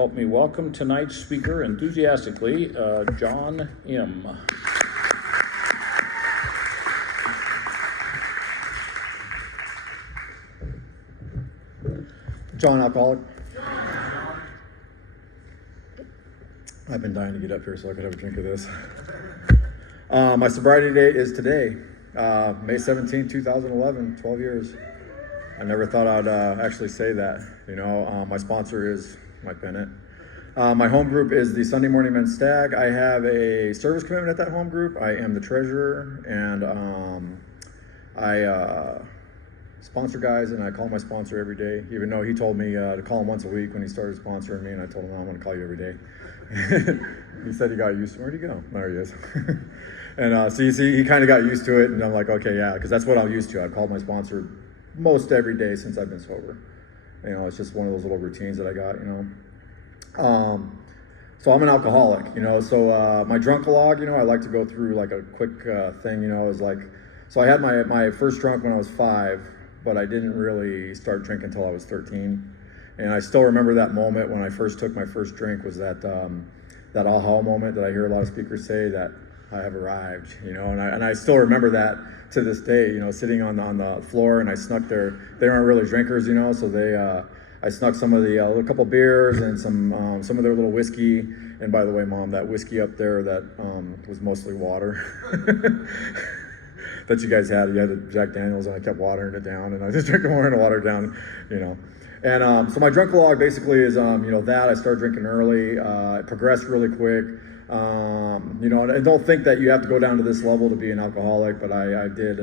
help me welcome tonight's speaker enthusiastically, John M. John, alcoholic. I've been dying to get up here so I could have a drink of this. My sobriety date is today, May 17, 2011, 12 years. I never thought I'd actually say that. You know, my sponsor is Mike Bennett. My home group is the Sunday Morning Men's Stag. I have a service commitment at that home group. I am the treasurer, and I sponsor guys, and I call my sponsor every day, even though he told me to call him once a week when he started sponsoring me, and I told him, no, I'm going to call you every day. He said he got used to it. Where'd he go? There he is. And so you see, he kind of got used to it, and I'm like, okay, yeah, because that's what I'm used to. I've called my sponsor most every day since I've been sober. You know, it's just one of those little routines that I got, you know. So I'm an alcoholic, you know, so my drunk-a-log, you know, I like to go through like a quick thing, you know, is like, so I had my first drunk when I was 5, but I didn't really start drinking until I was 13. And I still remember that moment when I first took my first drink was that that aha moment that I hear a lot of speakers say, that I have arrived, you know, and I still remember that to this day, you know, sitting on the floor, and I snuck they aren't really drinkers, you know, so I snuck some of a couple beers and some of their little whiskey. And by the way, Mom, that whiskey up there, that was mostly water. That you guys had. You had a Jack Daniels, and I kept watering it down, and I just drank more and water down, you know. And so my drunk log basically is, you know, that I started drinking early. It progressed really quick. You know, and I don't think that you have to go down to this level to be an alcoholic, but I did.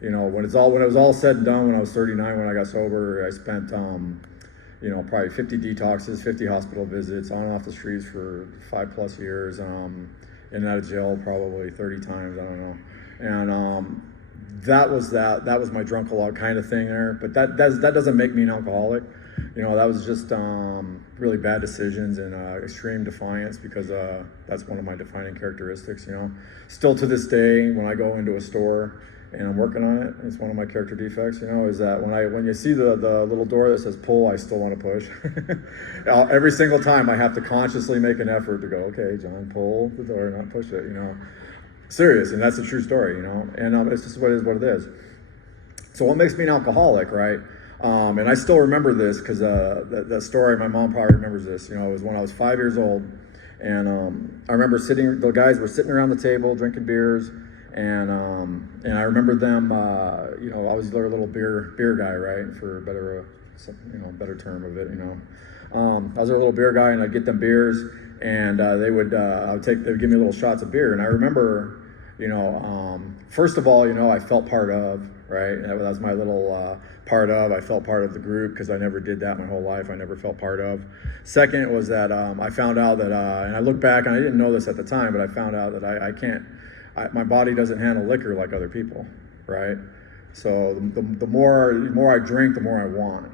You know, when it was all said and done, when I was 39, when I got sober, I spent, you know, probably 50 detoxes, 50 hospital visits, on and off the streets for 5+ years, in and out of jail probably 30 times, I don't know. And that was my drunk-a-log kind of thing there. But that doesn't make me an alcoholic. You know, that was just really bad decisions and extreme defiance, because that's one of my defining characteristics, you know. Still to this day, when I go into a store and I'm working on it, it's one of my character defects, you know, is that when you see the little door that says pull, I still want to push. Every single time I have to consciously make an effort to go, okay, John, pull the door, not push it, you know. Serious, and that's a true story, you know, and it's just what it is. So what makes me an alcoholic, right? And I still remember this, because that story, my mom probably remembers this, you know, it was when I was 5 years old, and I remember the guys were sitting around the table drinking beers, and I remember them, you know, I was their little beer guy, right, for better term of it, you know. I was their little beer guy, and I'd get them beers, and they would give me little shots of beer, and I remember, you know, first of all, you know, I felt part of, right? That was my little part of. I felt part of the group, because I never did that my whole life. I never felt part of. Second was that I found out that, and I look back, and I didn't know this at the time, but I found out that my body doesn't handle liquor like other people, right? So the more I drink, the more I want.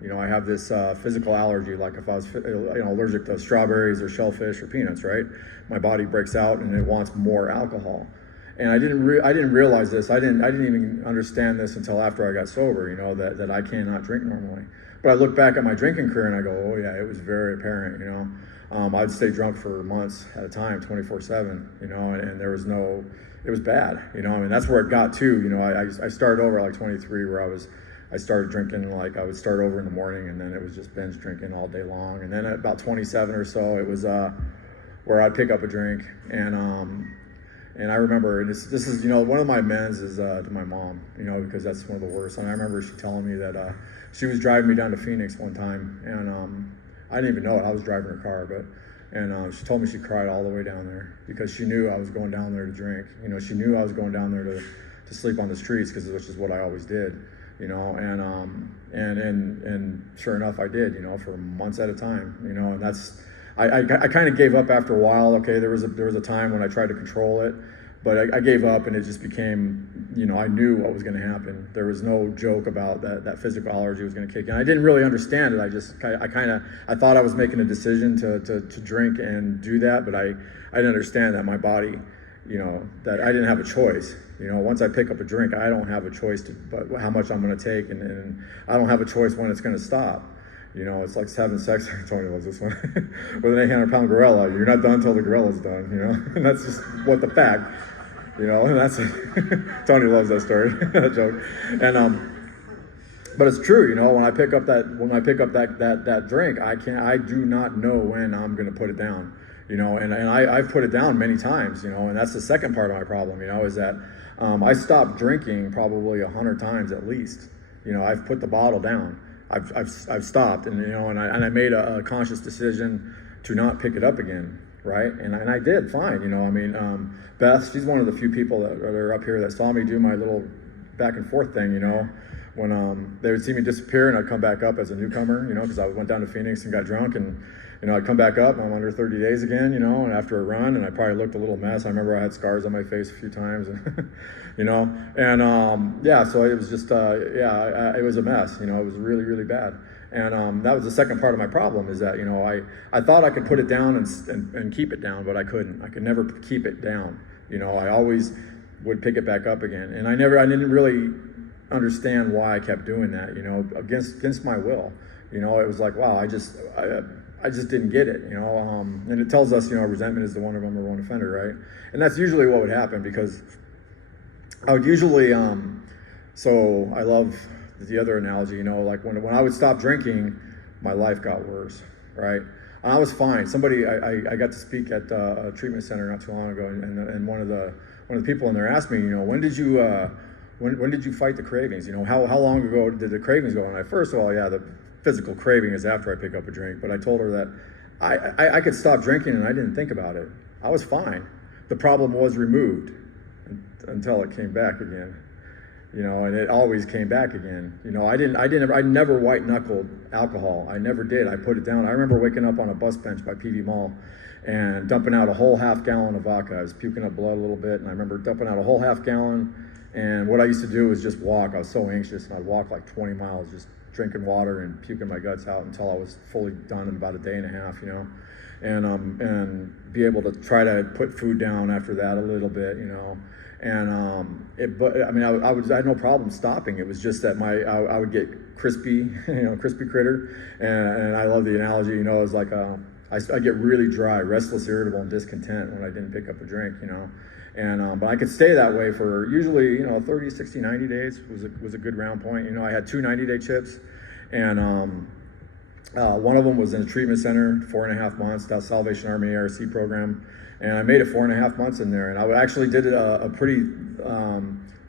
You know, I have this physical allergy, like if I was, you know, allergic to strawberries or shellfish or peanuts, right? My body breaks out and it wants more alcohol. And I didn't realize this. I didn't even understand this until after I got sober, you know, that I cannot drink normally. But I look back at my drinking career and I go, oh yeah, it was very apparent, you know. I'd stay drunk for months at a time, 24/7, you know, and there was it was bad, you know. I mean, that's where it got to, you know. I started over at like 23, where I started drinking, like I would start over in the morning, and then it was just binge drinking all day long. And then at about 27 or so, it was where I'd pick up a drink, and I remember, and this is, you know, one of my amends is to my mom, you know, because that's one of the worst. And I remember she telling me that she was driving me down to Phoenix one time, and I didn't even know it. I was driving her car, and she told me she cried all the way down there, because she knew I was going down there to drink. You know, she knew I was going down there to sleep on the streets, which is what I always did, you know. And sure enough, I did, you know, for months at a time, you know. And that's, I kind of gave up after a while. Okay, there was a time when I tried to control it, but I gave up, and it just became, you know, I knew what was going to happen. There was no joke about that physical allergy was going to kick in. I didn't really understand it. I thought I was making a decision to drink and do that, but I didn't understand that my body, you know, that I didn't have a choice. You know, once I pick up a drink, I don't have a choice but how much I'm going to take, and I don't have a choice when it's going to stop. You know, it's like having sex. Tony loves this one. With an 800-pound gorilla, you're not done until the gorilla's done. You know, and that's just what the fact. You know, and that's Tony loves that story, that joke. And but it's true. You know, when I pick up that drink, I do not know when I'm going to put it down. You know, and I've put it down many times. You know, and that's the second part of my problem. You know, is that I stopped drinking probably 100 times at least. You know, I've put the bottle down. I've stopped, and you know, and I made a conscious decision to not pick it up again, right? And I did fine, you know. I mean, Beth, she's one of the few people that are up here that saw me do my little back and forth thing, you know, when they would see me disappear and I'd come back up as a newcomer, you know, because I went down to Phoenix and got drunk, and you know, I'd come back up and I'm under 30 days again, you know, and after a run, and I probably looked a little mess. I remember I had scars on my face a few times, and you know, and yeah, so it was just it was a mess, you know. It was really, really bad. And that was the second part of my problem, is that, you know, I thought I could put it down and keep it down, but I couldn't. I could never keep it down. You know, I always would pick it back up again, and I didn't really understand why I kept doing that, you know, against my will. You know, it was like, wow, I just didn't get it, you know. And it tells us, you know, resentment is the number one offender, right? And that's usually what would happen, because I would usually, so I love the other analogy, you know, like when I would stop drinking, my life got worse, right? And I was fine. I got to speak at a treatment center not too long ago, and one of the people in there asked me, you know, when did you fight the cravings? You know, how long ago did the cravings go? And first of all, yeah, the physical craving is after I pick up a drink, but I told her that I could stop drinking and I didn't think about it. I was fine. The problem was removed until it came back again. You know, and it always came back again. You know, I never white knuckled alcohol. I never did. I put it down. I remember waking up on a bus bench by PV Mall and dumping out a whole half gallon of vodka. I was puking up blood a little bit, and I remember dumping out a whole half gallon. And what I used to do was just walk. I was so anxious, and I'd walk like 20 miles just drinking water and puking my guts out until I was fully done in about a day and a half, you know, and be able to try to put food down after that a little bit, you know. And I had no problem stopping. It was just that I would get crispy, you know, crispy critter, and I love the analogy, you know, it's like I get really dry, restless, irritable, and discontent when I didn't pick up a drink, you know. And but I could stay that way for usually, you know, 30, 60, 90 days was a good round point. You know, I had 2 90-day chips, and one of them was in a treatment center, 4.5 months, that Salvation Army ARC program. And I made it 4.5 months in there, and I actually did a pretty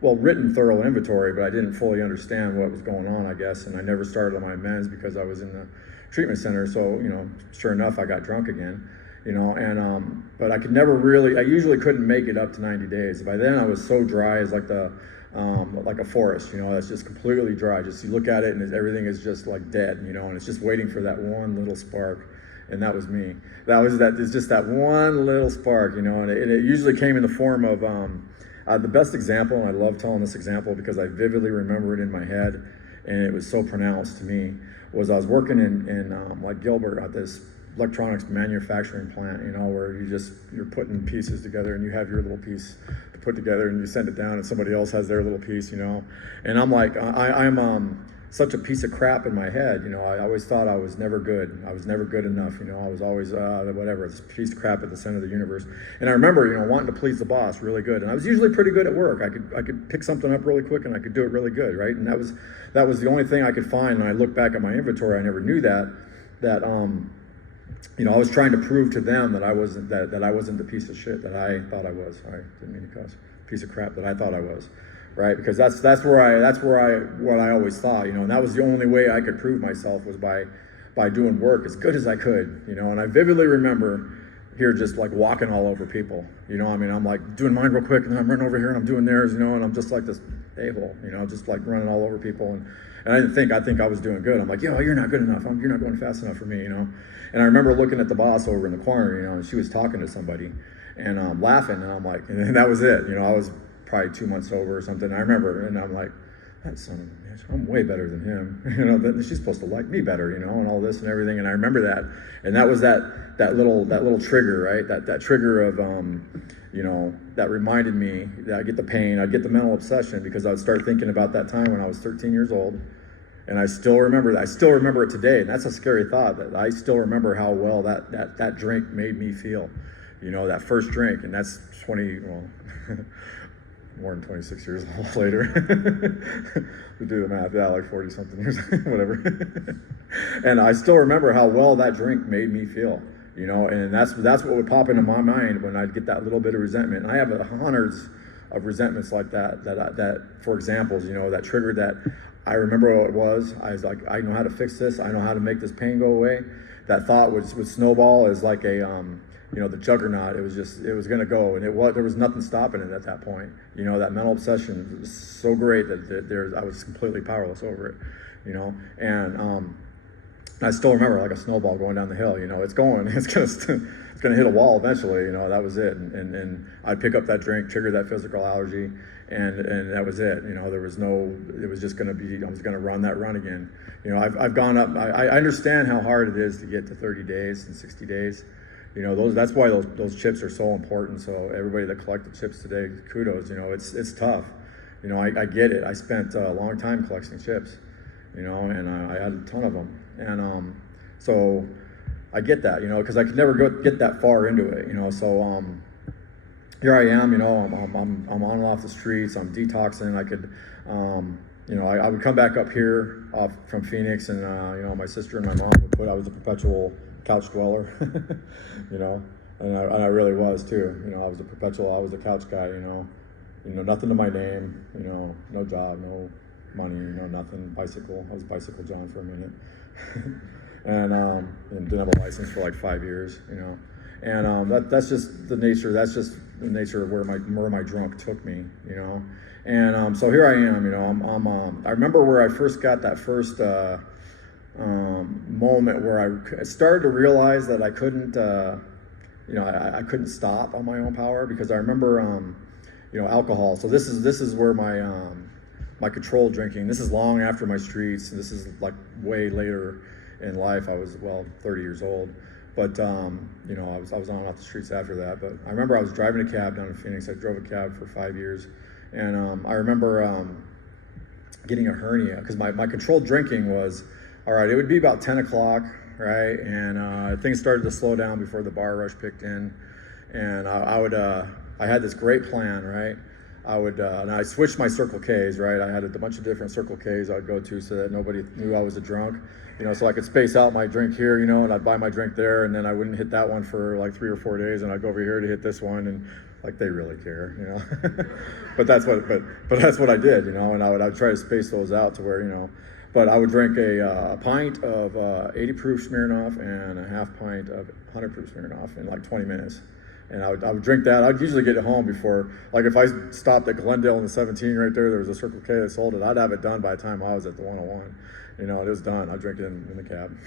written, thorough inventory, but I didn't fully understand what was going on, I guess, and I never started on my amends because I was in the treatment center. So, you know, sure enough, I got drunk again, you know, and but I could never really. I usually couldn't make it up to 90 days. By then, I was so dry as like a forest, you know, that's just completely dry. Just you look at it, and everything is just like dead, you know, and it's just waiting for that one little spark. And that was me. It's just that one little spark, you know, and it usually came in the form of the best example, and I love telling this example because I vividly remember it in my head, and it was so pronounced to me, was I was working in like Gilbert at this electronics manufacturing plant, you know, where you're putting pieces together, and you have your little piece to put together, and you send it down, and somebody else has their little piece, you know. And I'm like, I'm such a piece of crap in my head, you know. I always thought I was never good. I was never good enough, you know. I was always whatever, this piece of crap at the center of the universe. And I remember, you know, wanting to please the boss really good. And I was usually pretty good at work. I could pick something up really quick, and I could do it really good, right? And that was the only thing I could find. And I look back at my inventory, I never knew that you know, I was trying to prove to them that I wasn't the piece of shit that I thought I was. Sorry, didn't mean to cuss. Piece of crap that I thought I was. Right, because that's what I always thought, you know, and that was the only way I could prove myself was by doing work as good as I could, you know. And I vividly remember here just like walking all over people, you know. I mean, I'm like doing mine real quick, and then I'm running over here and I'm doing theirs, you know, and I'm just like this a-hole, you know, just like running all over people. And I think I was doing good. I'm like, yo, you're not good enough. You're not going fast enough for me, you know. And I remember looking at the boss over in the corner, you know, and she was talking to somebody and laughing, and I'm like, and that was it, you know. I was probably 2 months sober or something. I remember, and I'm like, that son of a bitch, I'm way better than him. You know, she's supposed to like me better, you know, and all this and everything. And I remember that, and that was that little trigger, right? That trigger of, you know, that reminded me that I get the pain, I get the mental obsession, because I would start thinking about that time when I was 13 years old, And I still remember that. I still remember it today, and that's a scary thought. That I still remember how well that drink made me feel. You know, that first drink, and that's 20, well, more than 26 years later. We do the math, yeah, like 40 something years, whatever. And I still remember how well that drink made me feel. You know, and that's what would pop into my mind when I'd get that little bit of resentment. And I have hundreds of resentments like that for examples, you know, that triggered that. I remember what it was. I was like, I know how to fix this. I know how to make this pain go away. That thought would snowball as like a, you know, the juggernaut. It was going to go, and there was nothing stopping it at that point. You know, that mental obsession was so great that I was completely powerless over it. You know, and I still remember like a snowball going down the hill. You know, it's gonna hit a wall eventually. You know, that was it. And I'd pick up that drink, trigger that physical allergy, and that was it. You know, it was just gonna be. I was gonna run that run again. You know, I've gone up. I understand how hard it is to get to 30 days and 60 days. You know, that's why those chips are so important. So everybody that collected chips today, kudos. You know, it's tough. You know, I get it. I spent a long time collecting chips. You know, and I had a ton of them. And so I get that, you know, because I could never get that far into it, you know. So here I am, you know, I'm on and off the streets. I'm detoxing. I could, you know, I would come back up here from Phoenix, and you know, my sister and my mom would put. I was a perpetual couch dweller, you know, and I really was too. You know, I was a couch guy, you know, nothing to my name, you know, no job, no money, no nothing. Bicycle. I was Bicycle John for a minute. And didn't have a license for like 5 years, you know, and that's just the nature. That's just the nature of where my drunk took me, you know, and so here I am, you know. I remember where I first got that first moment where I started to realize that I couldn't, you know, I couldn't stop on my own power, because I remember, you know, alcohol. So this is where my controlled drinking. This is long after my streets. This is like way later in life. I was 30 years old, but you know, I was on and off the streets after that. But I remember I was driving a cab down in Phoenix. I drove a cab for 5 years, and I remember getting a hernia because my controlled drinking was, all right, it would be about 10 o'clock, right, and things started to slow down before the bar rush picked in, and I had this great plan, right. And I switched my Circle Ks, right? I had a bunch of different Circle Ks I'd go to so that nobody knew I was a drunk, you know, so I could space out my drink here, you know, and I'd buy my drink there, and then I wouldn't hit that one for like 3 or 4 days, and I'd go over here to hit this one, and like, they really care, you know. but that's what I did, you know, and I'd try to space those out to where, you know, but I would drink a pint of 80 proof Smirnoff and a half pint of 100 proof Smirnoff in like 20 minutes. And I would drink that. I'd usually get it home before, like if I stopped at Glendale in the 17 right there was a Circle K that sold it. I'd have it done by the time I was at the 101. You know, it was done. I'd drink it in the cab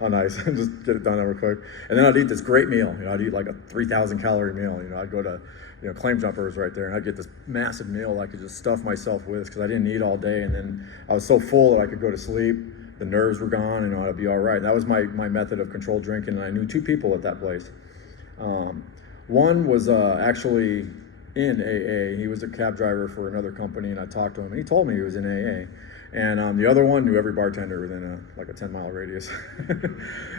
on ice and just get it done real quick. And then I'd eat this great meal. You know, I'd eat like a 3,000 calorie meal. You know, I'd go to, you know, Claim Jumpers right there, and I'd get this massive meal I could just stuff myself with because I didn't eat all day. And then I was so full that I could go to sleep. The nerves were gone, you know, I'd be all right. That was my method of controlled drinking, and I knew 2 people at that place. One was actually in AA. He was a cab driver for another company, and I talked to him, and he told me he was in AA. And the other one knew every bartender within like a 10-mile radius.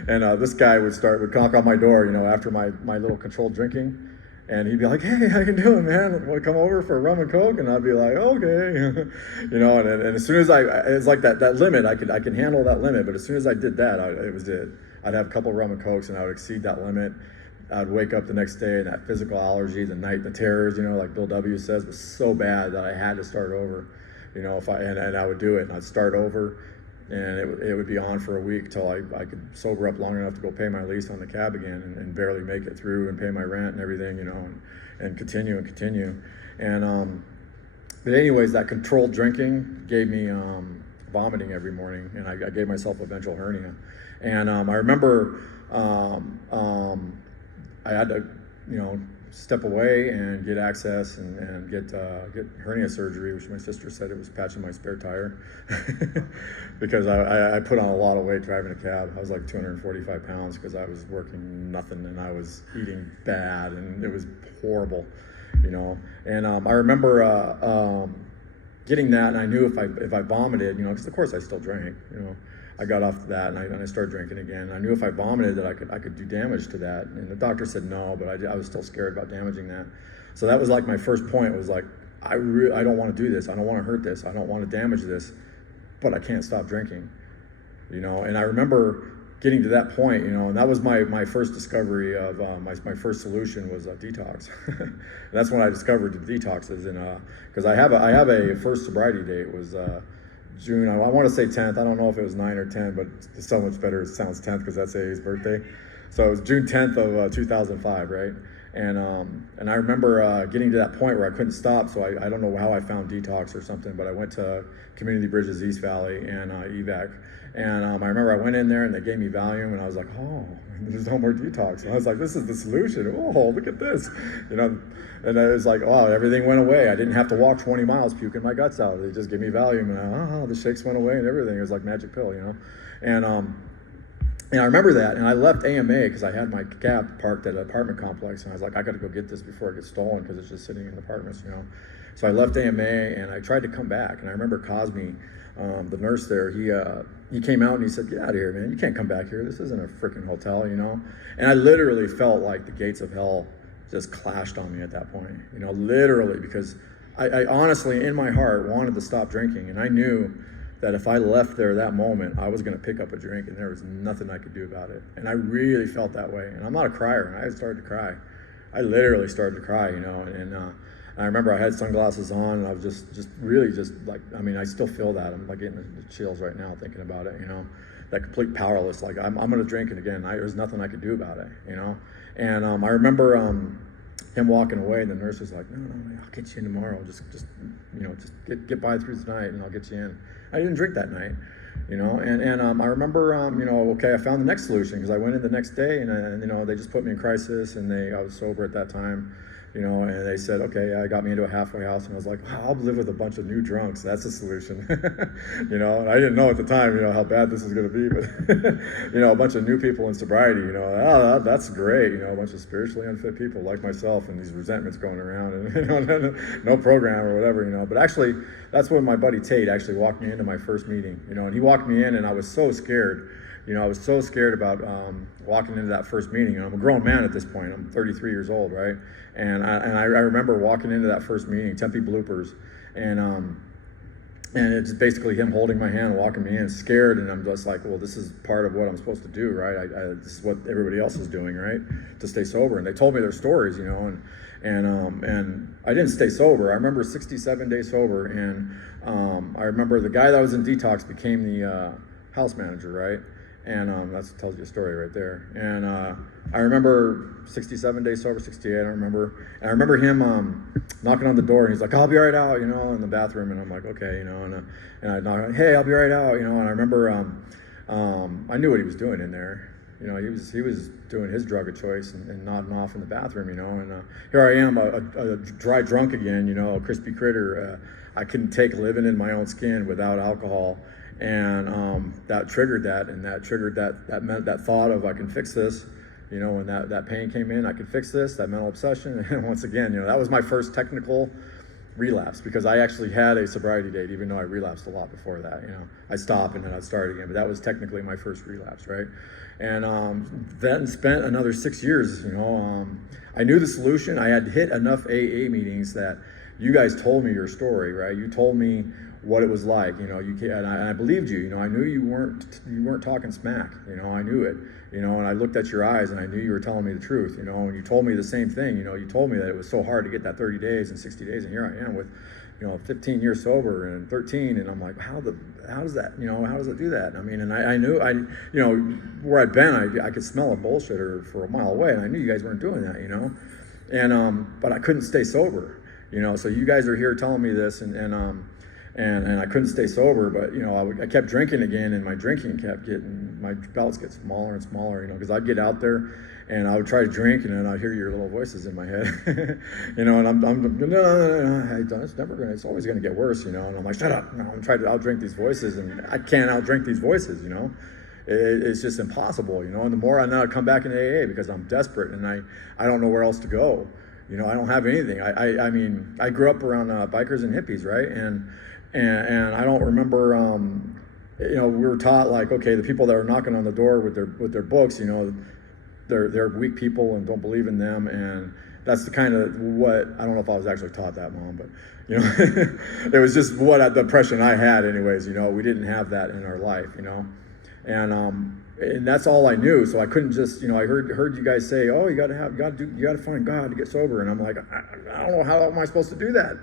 And this guy would knock on my door, you know, after my little controlled drinking, and he'd be like, "Hey, how you doing, man? Want to come over for a rum and coke?" And I'd be like, "Okay," you know. And as soon as it's like that limit, I can handle that limit. But as soon as I did that, it was it. I'd have a couple of rum and cokes, and I would exceed that limit. I'd wake up the next day, and that physical allergy, the terrors, you know, like Bill W. says, was so bad that I had to start over, you know. And I would do it, and I'd start over, and it would be on for a week till I could sober up long enough to go pay my lease on the cab again, and barely make it through, and pay my rent and everything, you know, and continue. And but anyways, that controlled drinking gave me vomiting every morning, and I gave myself a ventral hernia. And I remember I had to, you know, step away and get access and get hernia surgery, which my sister said it was patching my spare tire because I put on a lot of weight driving a cab. I was like 245 pounds because I was working nothing and I was eating bad, and it was horrible, you know. And I remember getting that, and I knew if I vomited, you know, because of course I still drank, you know. I got off that and I started drinking again. I knew if I vomited that I could do damage to that. And the doctor said no, but I was still scared about damaging that. So that was like my first point, was like, I don't want to do this. I don't want to hurt this. I don't want to damage this, but I can't stop drinking, you know. And I remember getting to that point, you know, and that was my first discovery of my first solution was detox. That's when I discovered the detoxes, and because I have a first sobriety date was June, I want to say 10th. I don't know if it was 9 or 10, but it's so much better. It sounds 10th because that's AA's birthday. So it was June 10th of 2005, right? And I remember getting to that point where I couldn't stop. So I don't know how I found detox or something, but I went to Community Bridges East Valley and EVAC. And I remember I went in there and they gave me Valium, and I was like, oh, there's no more detox. And I was like, this is the solution. Oh, look at this, you know. And it was like, wow, everything went away. I didn't have to walk 20 miles puking my guts out. They just gave me Valium, and the shakes went away and everything. It was like magic pill, you know. And I remember that, and I left AMA because I had my cab parked at an apartment complex, and I was like, I got to go get this before it gets stolen because it's just sitting in the apartments, you know. So I left AMA, and I tried to come back, and I remember Cosme, the nurse there, he came out and he said, get out of here, man. You can't come back here. This isn't a freaking hotel, you know. And I literally felt like the gates of hell just clashed on me at that point, you know, literally, because I honestly, in my heart, wanted to stop drinking, and I knew that if I left there that moment, I was going to pick up a drink, and there was nothing I could do about it. And I really felt that way. And I'm not a crier, and I started to cry. I literally started to cry, you know. And I remember I had sunglasses on, and I was just really like, I mean, I still feel that. I'm like getting the chills right now thinking about it, you know. That complete powerless, like I'm going to drink it again. There's nothing I could do about it, you know. And I remember him walking away, and the nurse was like, no, I'll get you in tomorrow. Just you know, just get by through tonight, and I'll get you in. I didn't drink that night, you know. And I remember, you know, okay, I found the next solution, because I went in the next day, and you know, they just put me in crisis, and I was sober at that time, you know, and they said, okay, I got me into a halfway house, and I was like, wow, I'll live with a bunch of new drunks. That's a solution, you know. And I didn't know at the time, you know, how bad this was going to be, but you know, a bunch of new people in sobriety, you know, that's great, you know, a bunch of spiritually unfit people like myself, and these resentments going around, and you know, no program or whatever, you know. But actually, that's when my buddy Tate actually walked me into my first meeting, you know, and he walked me in, and I was so scared. You know, I was so scared about walking into that first meeting. And I'm a grown man at this point. I'm 33 years old, right? And I remember walking into that first meeting, Tempe Bloopers, and it's basically him holding my hand, walking me in, scared, and I'm just like, well, this is part of what I'm supposed to do, right? This is what everybody else is doing, right? To stay sober. And they told me their stories, you know, and I didn't stay sober. I remember 67 days sober, and I remember the guy that was in detox became the house manager, right? And that tells you a story right there. And I remember 67 days sober, 68, I don't remember. And I remember him knocking on the door, and he's like, I'll be right out, you know, in the bathroom. And I'm like, okay, you know, and I knock on, hey, I'll be right out, you know. And I remember I knew what he was doing in there. You know, he was doing his drug of choice and nodding off in the bathroom, you know. And here I am, a dry drunk again, you know, a crispy critter. I couldn't take living in my own skin without alcohol. And that triggered that, and that triggered that thought of, I can fix this, you know. When that pain came in, I could fix this, that mental obsession. And once again, you know, that was my first technical relapse, because I actually had a sobriety date, even though I relapsed a lot before that. You know, I stopped and then I'd start again, but that was technically my first relapse, right? And then spent another 6 years. You know, I knew the solution. I had hit enough AA meetings that you guys told me your story, right? You told me what it was like, you know. And I believed you. You know, I knew you weren't talking smack. You know, I knew it. You know, and I looked at your eyes, and I knew you were telling me the truth. You know, and you told me the same thing. You know, you told me that it was so hard to get that 30 days and 60 days, and here I am with, you know, 15 years sober and 13, and I'm like, how does that, you know, how does it do that? I mean, and I knew, you know, where I'd been, I could smell a bullshitter for a mile away, and I knew you guys weren't doing that, you know, and but I couldn't stay sober, you know. So you guys are here telling me this, and I couldn't stay sober, but you know, I kept drinking again, and my drinking kept getting, my bouts get smaller and smaller, you know, because I'd get out there and I would try to drink, and then I'd hear your little voices in my head, you know, and I'm no, it's always gonna get worse, you know, and I'm like, shut up, no, I'm trying to outdrink these voices, and I can't outdrink these voices, you know. It's just impossible, you know. And the more I now come back into AA, because I'm desperate and I don't know where else to go. You know, I don't have anything. I mean, I grew up around bikers and hippies, right? And and I don't remember. You know, we were taught like, okay, the people that are knocking on the door with their books, you know, they're weak people and don't believe in them, and that's the kind of what, I don't know if I was actually taught that, Mom, but you know, it was just what the impression I had, anyways. You know, we didn't have that in our life, you know, and that's all I knew. So I couldn't just, you know, I heard you guys say, oh, you got to find God to get sober, and I'm like, I don't know, how am I supposed to do that?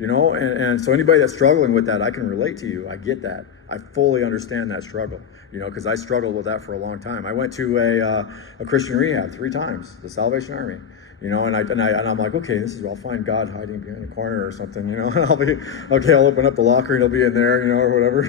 You know, and so anybody that's struggling with that, I can relate to you. I get that. I fully understand that struggle, you know, because I struggled with that for a long time. I went to a Christian rehab 3 times, the Salvation Army, you know, and I'm like, okay, this is, I'll find God hiding behind a corner or something, you know, and I'll open up the locker and he'll be in there, you know, or whatever.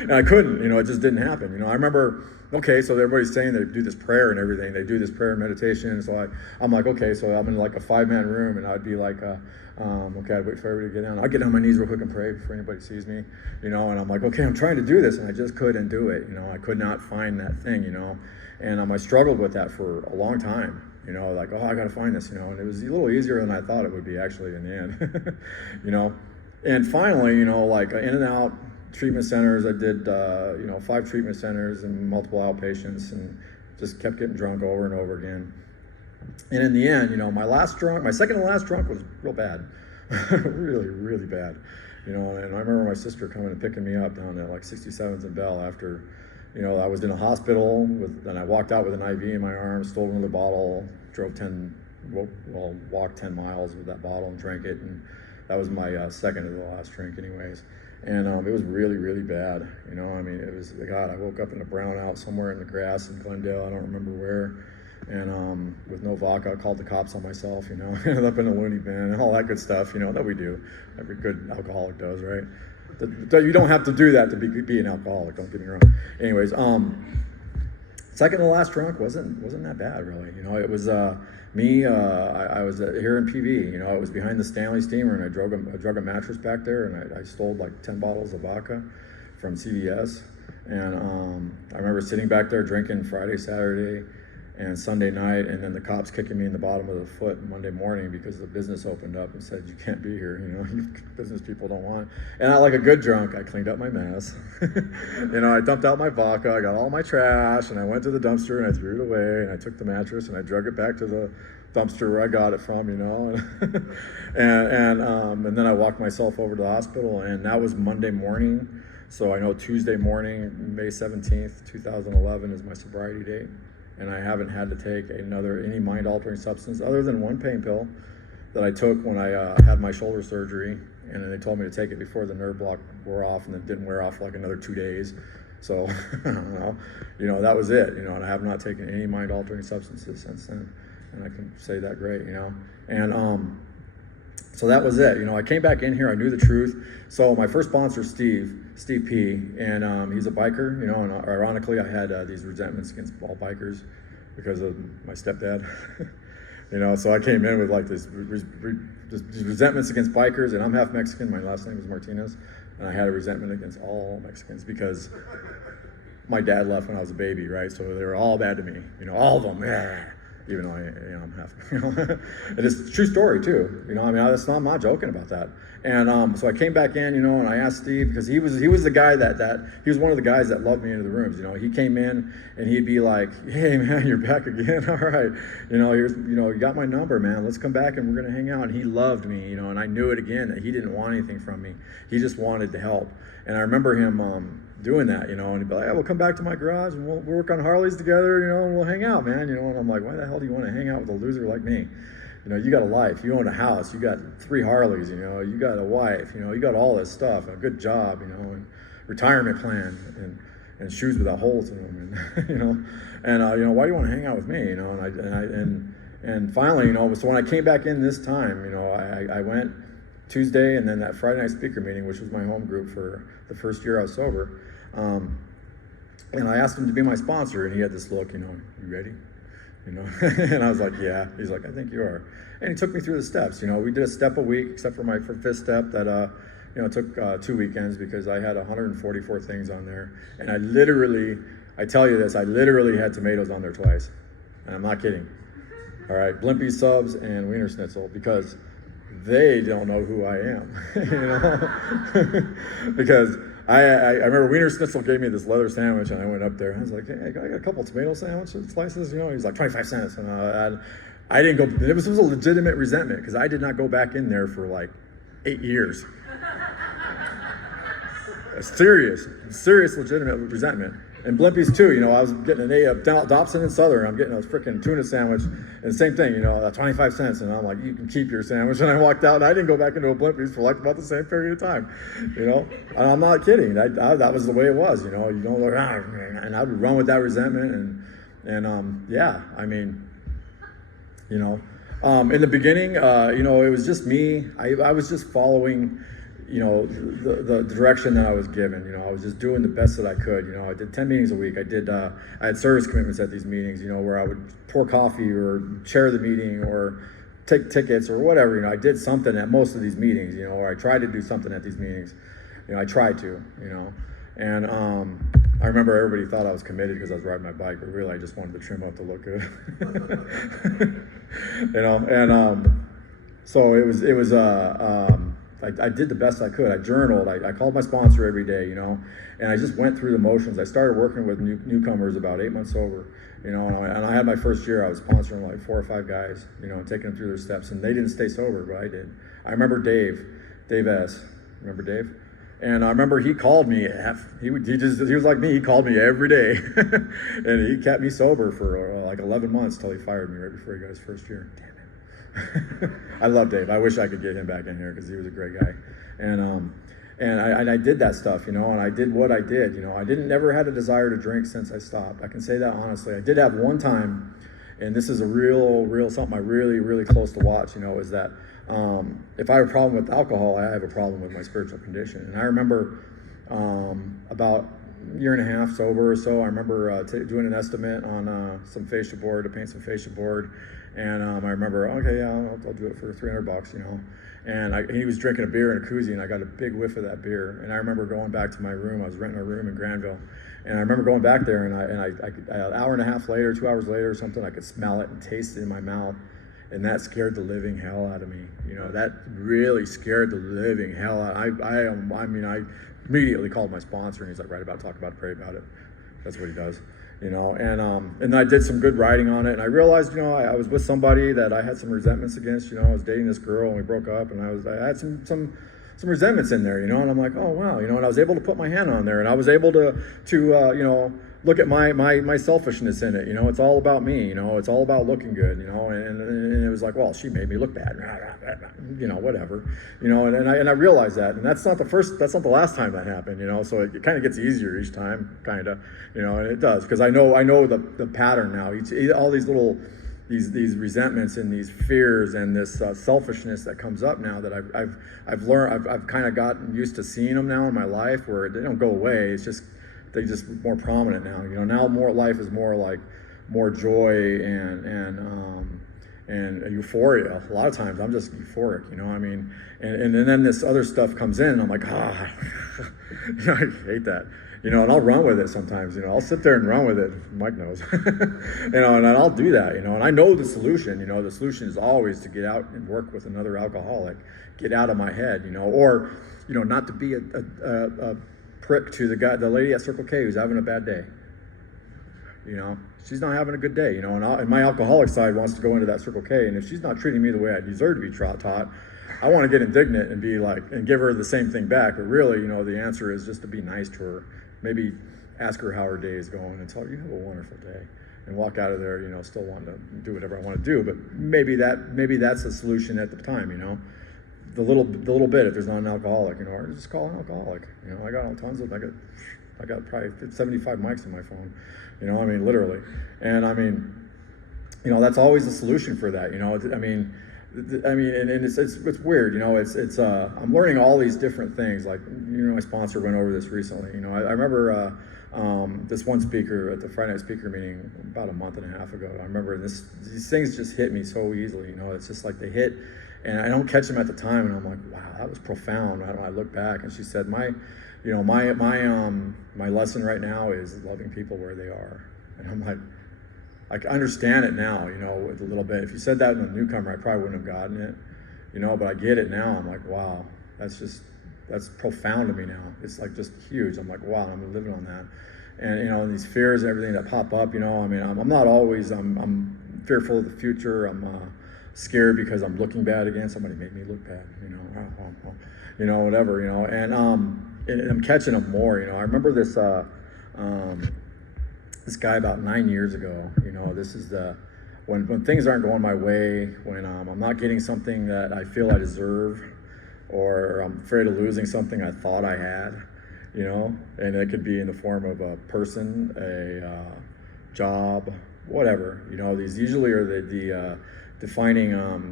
And I couldn't, you know, it just didn't happen. You know, I remember, okay, so everybody's saying they do this prayer and everything. They do this prayer and meditation. So I'm like, okay, so I'm in like a 5-man room, and I'd be like, okay, I'd wait for everybody to get down. I'd get on my knees real quick and pray before anybody sees me, you know, and I'm like, okay, I'm trying to do this, and I just couldn't do it, you know. I could not find that thing, you know, and I struggled with that for a long time, you know, like, oh, I got to find this, you know, and it was a little easier than I thought it would be actually in the end, you know. And finally, you know, like in and out treatment centers, I did, you know, 5 treatment centers and multiple outpatients, and just kept getting drunk over and over again. And in the end, you know, my second to last drunk was real bad, really, really bad, you know. And I remember my sister coming and picking me up down at like 67th and Bell after, you know, I was in a hospital and I walked out with an IV in my arm, stole another bottle, walked 10 miles with that bottle and drank it, and that was my second to the last drink, anyways. And it was really, really bad, you know. I mean, it was, God, I woke up in a brownout somewhere in the grass in Glendale, I don't remember where. And with no vodka, I called the cops on myself, you know, ended up in a loony bin and all that good stuff, you know, that we do. Every good alcoholic does, right? You don't have to do that to be an alcoholic, don't get me wrong. Anyways, second to last drunk wasn't that bad, really. You know, it was me, I was here in PV, you know, I was behind the Stanley Steamer, and I drug a mattress back there, and I stole like 10 bottles of vodka from CVS. And I remember sitting back there drinking Friday, Saturday, and Sunday night, and then the cops kicking me in the bottom of the foot Monday morning because the business opened up and said, you can't be here, you know, you business people don't want it. And I, like a good drunk, I cleaned up my mess. You know, I dumped out my vodka, I got all my trash, and I went to the dumpster and I threw it away, and I took the mattress and I drug it back to the dumpster where I got it from, you know, and then I walked myself over to the hospital, and that was Monday morning. So I know Tuesday morning, May 17th, 2011 is my sobriety date. And I haven't had to take any mind-altering substance other than one pain pill that I took when I had my shoulder surgery, and then they told me to take it before the nerve block wore off, and it didn't wear off for like another 2 days. So I don't know, you know, that was it, you know, and I have not taken any mind-altering substances since then, and I can say that great, you know. And so that was it, you know. I came back in here, I knew the truth. So my first sponsor, Steve P, and he's a biker, you know, and ironically I had these resentments against all bikers because of my stepdad. You know, so I came in with like these resentments against bikers, and I'm half Mexican, my last name is Martinez, and I had a resentment against all Mexicans because my dad left when I was a baby, right? So they were all bad to me, you know, all of them. Yeah. Even though I'm half, you know, it is a true story too. You know, I mean, I'm not joking about that. And so I came back in, you know, and I asked Steve, because he was the guy that he was one of the guys that loved me into the rooms. You know, he came in and he'd be like, "Hey man, you're back again. All right, you know, you got my number, man. Let's come back and we're gonna hang out." And he loved me, you know, and I knew it again that he didn't want anything from me. He just wanted to help. And I remember him doing that, you know, and he'd be like, "Yeah, we'll come back to my garage and we'll work on Harleys together, you know, and we'll hang out, man," you know. And I'm like, why the hell do you want to hang out with a loser like me? You know, you got a life, you own a house, you got 3 Harleys, you know, you got a wife, you know, you got all this stuff, a good job, you know, and retirement plan, and shoes without holes in them, and you know, and you know, why do you want to hang out with me, you know? And finally, you know, so when I came back in this time, you know, I went Tuesday, and then that Friday night speaker meeting, which was my home group for the first year I was sober. And I asked him to be my sponsor, and he had this look, you know, "You ready?" You know, and I was like, "Yeah." He's like, "I think you are." And he took me through the steps. You know, we did a step a week, except for my 5th step that, you know, took 2 weekends because I had 144 things on there. And I tell you this, I literally had tomatoes on there twice. And I'm not kidding. All right, Blimpie subs and Wiener Schnitzel, because they don't know who I am, because I remember Wiener Schnitzel gave me this leather sandwich, and I went up there. I was like, hey, I got a couple tomato sandwiches, slices, He's like 25 cents, and I didn't go. It was a legitimate resentment because I did not go back in there for like 8 years. Serious, legitimate resentment. And Blimpies too, I was getting an A of Dobson and Southern. I'm getting a freaking tuna sandwich, and same thing, 25 cents. And I'm like, you can keep your sandwich. And I walked out, and I didn't go back into a Blimpies for like about the same period of time, And I'm not kidding. That was the way it was, You don't look, and I would run with that resentment, and yeah, I mean, in the beginning, it was just me. I was just following the direction that I was given. I was just doing the best that I could. I did 10 meetings a week. I had service commitments at these meetings, where I would pour coffee or chair the meeting or take tickets or whatever. I did something at most of these meetings, or I tried to do something at these meetings. I tried to, and I remember everybody thought I was committed because I was riding my bike, but really I just wanted to trim up to look good. So it was I did the best I could. I journaled. I called my sponsor every day, and I just went through the motions. I started working with newcomers about 8 months sober, and I had my first year. I was sponsoring like 4 or 5 guys, and taking them through their steps, and they didn't stay sober, but I did. I remember Dave S. Remember Dave? And I remember he called me. He was like me. He called me every day, and he kept me sober for like 11 months till he fired me right before he got his first year. Damn it. I love Dave. I wish I could get him back in here because he was a great guy. And I did that stuff, and I did what I did. I never had a desire to drink since I stopped. I can say that honestly. I did have one time, and this is a real something I really close to watch. Is that if I have a problem with alcohol, I have a problem with my spiritual condition. And I remember about a year and a half sober or so. I remember doing an estimate on some fascia board to paint some fascia board. And I remember, okay, yeah, I'll do it for $300, And he was drinking a beer in a koozie, and I got a big whiff of that beer. And I remember going back to my room. I was renting a room in Granville, and I remember going back there, and I an hour and a half later, 2 hours later or something, I could smell it and taste it in my mouth, and that scared the living hell out of me. That really scared the living hell out. I immediately called my sponsor, and he's like, write about, talk about it, pray about it. That's what he does. And I did some good writing on it, and I realized, I was with somebody that I had some resentments against. I was dating this girl, and we broke up, and I had some resentments in there, and I'm like, oh wow, and I was able to put my hand on there, and I was able to look at my selfishness in it. It's all about me. It's all about looking good. And it was like, well, she made me look bad. Whatever. And I realized that, and that's not the last time that happened. So it kind of gets easier each time, kind of. And it does, because I know the pattern now. All these little these resentments and these fears and this selfishness that comes up now that I've learned. I've kind of gotten used to seeing them now in my life, where they don't go away. It's just they're just more prominent now. Now life is more like more joy and euphoria. A lot of times I'm just euphoric, and then this other stuff comes in, and I'm like, I hate that. And I'll run with it sometimes, I'll sit there and run with it. Mike knows, and I'll do that, and I know the solution, the solution is always to get out and work with another alcoholic, get out of my head, or, not to be a prick to the lady at Circle K who's having a bad day. She's not having a good day, and my alcoholic side wants to go into that Circle K, and if she's not treating me the way I deserve to be taught, I want to get indignant and be like, and give her the same thing back. But really, the answer is just to be nice to her. Maybe ask her how her day is going and tell her, you have a wonderful day, and walk out of there, still wanting to do whatever I want to do. But maybe that's a solution at the time, the little bit, if there's not an alcoholic, or just call an alcoholic. I got probably 75 mics on my phone, literally. And that's always the solution for that, and it's weird, I'm learning all these different things. Like, my sponsor went over this recently. I remember this one speaker at the Friday night speaker meeting about a month and a half ago. I remember these things just hit me so easily. It's just like they hit, and I don't catch them at the time, and I'm like, wow, that was profound. I look back, and she said, my lesson right now is loving people where they are. And I'm like, I understand it now, with a little bit. If you said that in a newcomer, I probably wouldn't have gotten it, you know, but I get it now. I'm like, wow, that's profound to me now. It's like just huge. I'm like, wow, I'm living on that. And, you know, these fears and everything that pop up, you know, I mean, I'm not always, I'm fearful of the future. I'm scared because I'm looking bad again. Somebody made me look bad, you know, whatever, you know, and I'm catching them more, you know. I remember this guy about 9 years ago, you know. This is when things aren't going my way, when I'm not getting something that I feel I deserve, or I'm afraid of losing something I thought I had, you know. And it could be in the form of a person, a job, whatever, you know. These usually are the defining,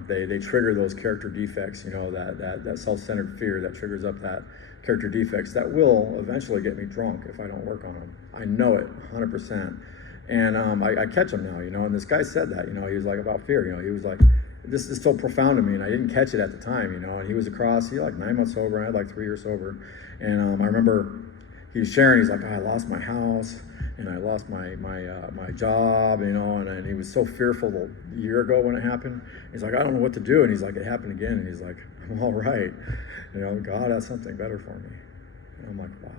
they trigger those character defects, you know, that self-centered fear that triggers up that character defects that will eventually get me drunk if I don't work on them. I know it 100%. And I catch them now, you know. And this guy said that, you know, he was like, about fear, you know. He was like, this is so profound to me, and I didn't catch it at the time, you know. And he was like 9 months sober, and I had like 3 years sober. And I remember he was sharing, he's like, I lost my house, and I lost my job, you know, and he was so fearful a year ago when it happened. He's like, I don't know what to do. And he's like, it happened again. And he's like, I'm all right. You know, God has something better for me. And I'm like, wow,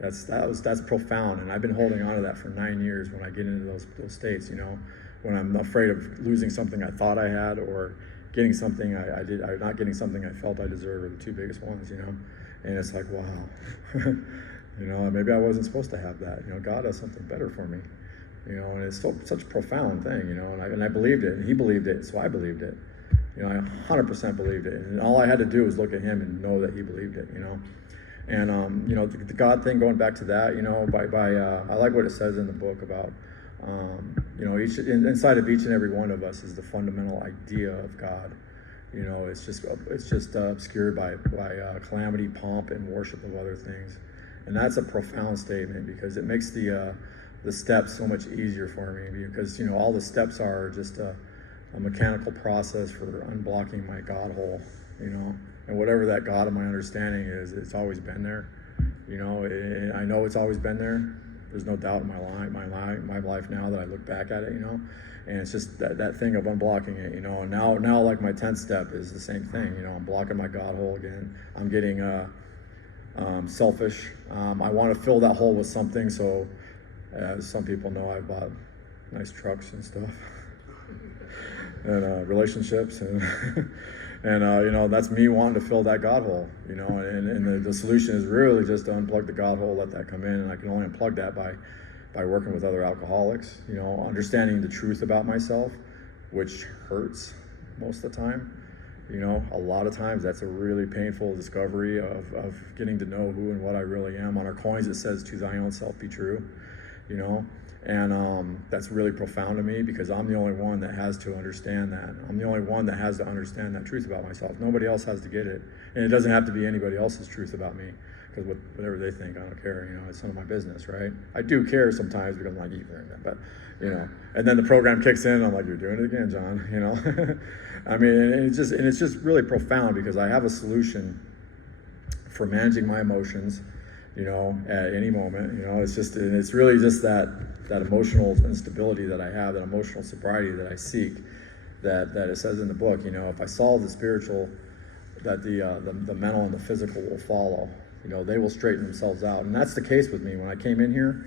that's profound. And I've been holding on to that for 9 years when I get into those states, you know, when I'm afraid of losing something I thought I had, or getting something or not getting something I felt I deserved, are the two biggest ones, you know. And it's like, wow. You know, maybe I wasn't supposed to have that. You know, God has something better for me. You know, and it's such a profound thing, you know, and I believed it, and he believed it, so I believed it. You know, I 100% believed it. And all I had to do was look at him and know that he believed it, you know. And, you know, the God thing, going back to that, you know, I like what it says in the book about, you know, inside of each and every one of us is the fundamental idea of God. You know, it's just obscured by calamity, pomp, and worship of other things. And that's a profound statement, because it makes the steps so much easier for me, because, you know, all the steps are just a mechanical process for unblocking my God hole, you know. And whatever that God of my understanding is, it's always been there, you know. I know it's always been there. There's no doubt in my life now that I look back at it, you know. And it's just that thing of unblocking it, you know. And now like my 10th step is the same thing, you know. I'm blocking my God hole again. I'm getting selfish. I want to fill that hole with something. So, as some people know, I bought nice trucks and stuff, and relationships, and and you know, that's me wanting to fill that God hole. You know, and the solution is really just to unplug the God hole, let that come in, and I can only unplug that by working with other alcoholics. You know, understanding the truth about myself, which hurts most of the time. You know, a lot of times that's a really painful discovery of getting to know who and what I really am. On our coins it says, to thy own self be true, you know. And that's really profound to me, because I'm the only one that has to understand that. I'm the only one that has to understand that truth about myself. Nobody else has to get it. And it doesn't have to be anybody else's truth about me, because whatever they think, I don't care, you know. It's none of my business, right? I do care sometimes because I'm like, but, you know. And then the program kicks in, and I'm like, you're doing it again, John, you know. I mean, and it's just really profound, because I have a solution for managing my emotions, you know, at any moment. You know, it's really just that emotional instability that I have, that emotional sobriety that I seek, that it says in the book, you know, if I solve the spiritual, that the mental and the physical will follow. You know, they will straighten themselves out. And that's the case with me. When I came in here,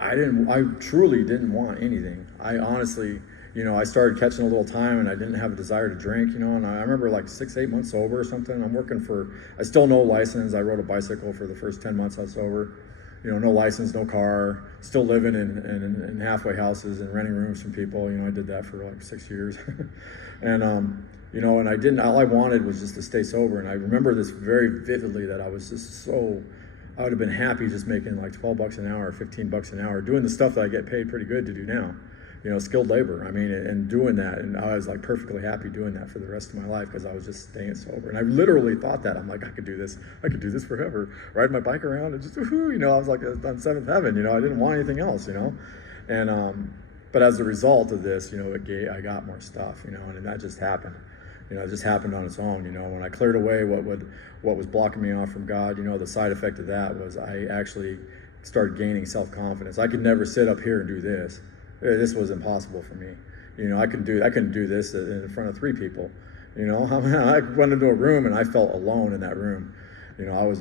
I truly didn't want anything. I honestly, you know, I started catching a little time, and I didn't have a desire to drink, you know. And I remember like 6-8 months sober or something. I'm working I still no license. I rode a bicycle for the first 10 months I was sober. You know, no license, no car, still living in halfway houses and renting rooms from people. You know, I did that for like 6 years. And, you know, and all I wanted was just to stay sober. And I remember this very vividly, that I was just I would have been happy just making like $12 an hour, $15 an hour, doing the stuff that I get paid pretty good to do now. You know, skilled labor. I mean, and doing that, and I was like perfectly happy doing that for the rest of my life, because I was just staying sober. And I literally thought that, I'm like, I could do this forever. Ride my bike around and just, you know, I was like on seventh heaven. You know, I didn't want anything else. You know, and but as a result of this, you know, I got more stuff. You know, and that just happened. You know, it just happened on its own. You know, when I cleared away what was blocking me off from God, you know, the side effect of that was I actually started gaining self-confidence. I could never sit up here and do this. This was impossible for me. You know, I couldn't do this in front of 3 people. You know, I went into a room and I felt alone in that room. You know, I was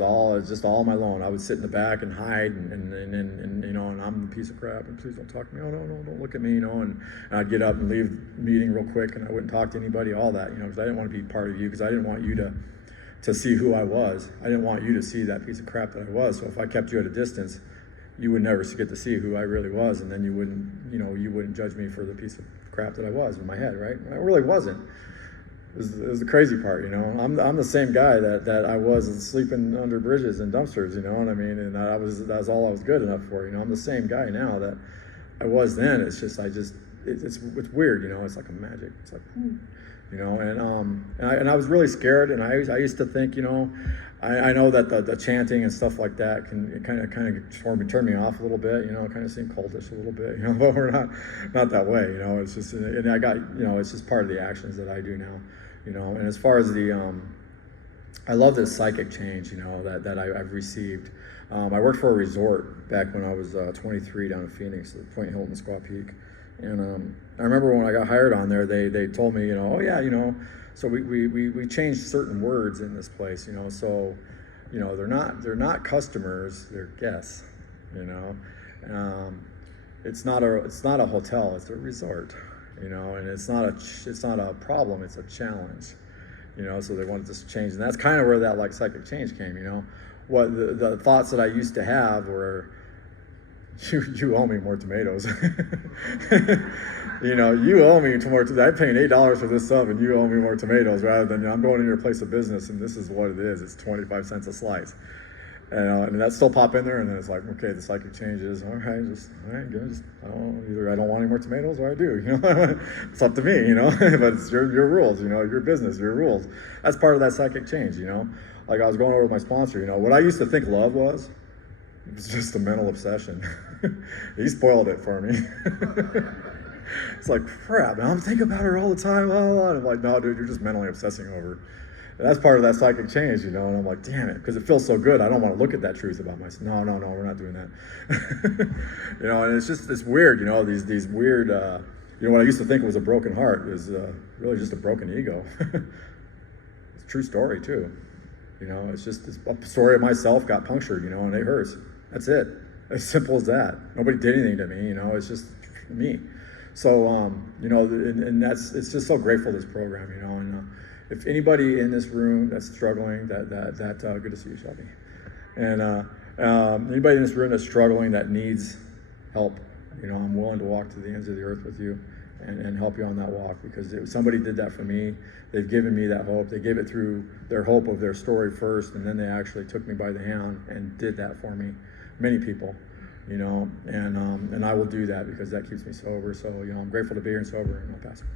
just all on my own. I would sit in the back and hide, and you know, and I'm the piece of crap, and please don't talk to me. Oh, no, don't look at me, you know. And I'd get up and leave the meeting real quick, and I wouldn't talk to anybody, all that, you know, because I didn't want to be part of you, because I didn't want you to see who I was. I didn't want you to see that piece of crap that I was. So if I kept you at a distance, you would never get to see who I really was, and then you wouldn't judge me for the piece of crap that I was in my head, right? I really wasn't. It was the crazy part, you know. I'm the same guy that I was sleeping under bridges and dumpsters, you know what I mean? And that was all I was good enough for, you know. I'm the same guy now that I was then. It's just it's weird, you know. It's like a magic. It's like, you know. And I was really scared, and I used to think, you know, I know that the chanting and stuff like that can kind of turn me off a little bit, you know. It kind of seemed cultish a little bit, you know. But we're not that way, you know. It's just, and I got, you know, it's just part of the actions that I do now. You know, and as far as I love this psychic change, you know, that I've received. I worked for a resort back when I was 23 down in Phoenix, at Point Hilton Squaw Peak. And I remember when I got hired on there, they told me, you know, oh yeah, you know, so we changed certain words in this place, you know, so, you know, they're not customers, they're guests, you know. It's not a hotel, it's a resort. You know, and it's not a problem, it's a challenge, you know. So they wanted this to change, and that's kind of where that like psychic change came, you know. What the thoughts that I used to have were, you owe me more tomatoes. You know, you owe me more. I'm paying $8 for this sub, and you owe me more tomatoes, rather than, you know, I'm going to your place of business, and this is what it is. It's 25 cents a slice. And that still pop in there, and then it's like, okay, the psychic changes. All right, good. Either I don't want any more tomatoes, or I do. You know, it's up to me. You know, but it's your rules. You know, your business, your rules. That's part of that psychic change. You know, like I was going over with my sponsor. You know, what I used to think love was, it was just a mental obsession. He spoiled it for me. It's like, crap, man, I'm thinking about her all the time. And I'm like, no, dude, you're just mentally obsessing over. And that's part of that psychic change, you know. And I'm like, damn it, because it feels so good. I don't want to look at that truth about myself. No, we're not doing that. You know, and it's weird, you know, these weird, you know, what I used to think was a broken heart is really just a broken ego. It's a true story, too. You know, it's just a story of myself got punctured, you know, and it hurts. That's it. As simple as that. Nobody did anything to me, you know, it's just me. So, you know, and it's just so grateful, this program, you know, and if anybody in this room that's struggling, that good to see you, Shelby. And anybody in this room that's struggling, that needs help, you know, I'm willing to walk to the ends of the earth with you and help you on that walk, because somebody did that for me. They've given me that hope. They gave it through their hope of their story first, and then they actually took me by the hand and did that for me. Many people, you know, and I will do that because that keeps me sober. So, you know, I'm grateful to be here and sober, and I'll pass it.